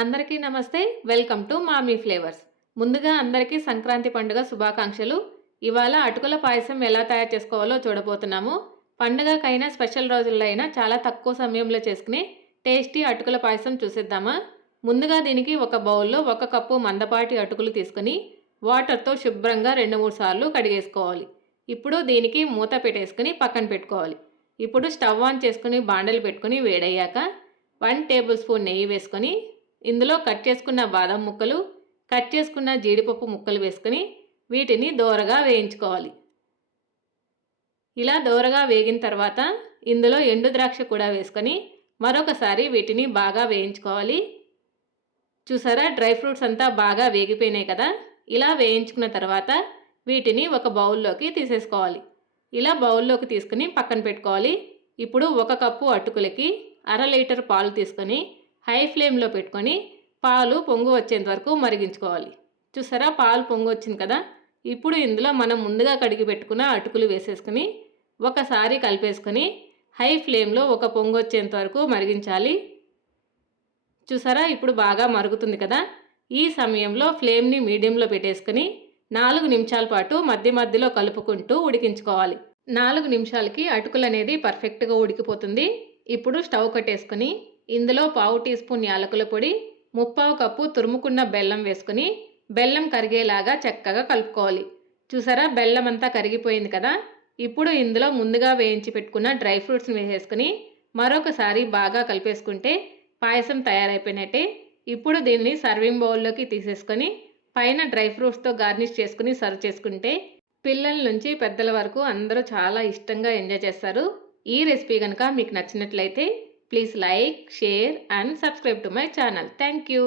అందరికీ నమస్తే. Welcome to Mommy Flavours. ముందుగా అందరికీ సంక్రాంతి పండుగ శుభాకాంక్షలు. ఇవాళ అటుకుల పాయసం ఎలా తయారు చేసుకోవాలో చూడబోతున్నాము. పండుగకైనా స్పెషల్ రోజుల్లో అయినా చాలా తక్కువ సమయంలో చేసుకునే టేస్టీ అటుకుల పాయసం చూసేద్దామా? ముందుగా దీనికి ఒక బౌల్లో 1 కప్పు మందపాటి అటుకులు తీసుకొని వాటర్తో శుభ్రంగా 2-3 సార్లు కడిగేసుకోవాలి. ఇప్పుడు దీనికి మూత పెట్టేసుకుని పక్కన పెట్టుకోవాలి. ఇప్పుడు స్టవ్ ఆన్ చేసుకుని బాండలు పెట్టుకుని వేడయ్యాక 1 టేబుల్ స్పూన్ నెయ్యి వేసుకొని ఇందులో కట్ చేసుకున్న బాదం ముక్కలు, కట్ చేసుకున్న జీడిపప్పు ముక్కలు వేసుకొని వీటిని దోరగా వేయించుకోవాలి. ఇలా దోరగా వేగిన తర్వాత ఇందులో ఎండు ద్రాక్ష కూడా వేసుకొని మరొకసారి వీటిని బాగా వేయించుకోవాలి. చూసారా, డ్రై ఫ్రూట్స్ అంతా బాగా వేగిపోయినాయి కదా. ఇలా వేయించుకున్న తర్వాత వీటిని ఒక బౌల్లోకి తీసేసుకోవాలి. ఇలా బౌల్లోకి తీసుకుని పక్కన పెట్టుకోవాలి. ఇప్పుడు 1 కప్పు అటుకులకి 1/2 లీటర్ పాలు తీసుకొని హై ఫ్లేమ్లో పెట్టుకొని పాలు పొంగు వచ్చేంత వరకు మరిగించుకోవాలి. చూసారా, పాలు పొంగు వచ్చింది కదా. ఇప్పుడు ఇందులో మనం ముందుగా కడిగి పెట్టుకున్న అటుకులు వేసేసుకుని ఒకసారి కలిపేసుకొని హై ఫ్లేమ్లో ఒక పొంగు వచ్చేంత వరకు మరిగించాలి. చూసారా, ఇప్పుడు బాగా మరుగుతుంది కదా. ఈ సమయంలో ఫ్లేమ్ని మీడియంలో పెట్టేసుకుని 4 నిమిషాల పాటు మధ్య మధ్యలో కలుపుకుంటూ ఉడికించుకోవాలి. 4 నిమిషాలకి అటుకులు అనేది పర్ఫెక్ట్గా ఉడికిపోతుంది. ఇప్పుడు స్టవ్ కట్టేసుకుని ఇందులో 1/2 టీ స్పూన్ యాలకుల పొడి, 3/4 కప్పు తురుముకున్న బెల్లం వేసుకుని బెల్లం కరిగేలాగా చక్కగా కలుపుకోవాలి. చూసారా, బెల్లం అంతా కరిగిపోయింది కదా. ఇప్పుడు ఇందులో ముందుగా వేయించి పెట్టుకున్న డ్రై ఫ్రూట్స్ని వేసేసుకుని మరొకసారి బాగా కలిపేసుకుంటే పాయసం తయారైపోయినట్టే. ఇప్పుడు దీన్ని సర్వింగ్ బౌల్లోకి తీసేసుకొని పైన డ్రై ఫ్రూట్స్తో గార్నిష్ చేసుకుని సర్వ్ చేసుకుంటే పిల్లల నుంచి పెద్దల వరకు అందరూ చాలా ఇష్టంగా ఎంజాయ్ చేస్తారు. ఈ రెసిపీ కనుక మీకు నచ్చినట్లయితే please like, share and subscribe to my channel. Thank you.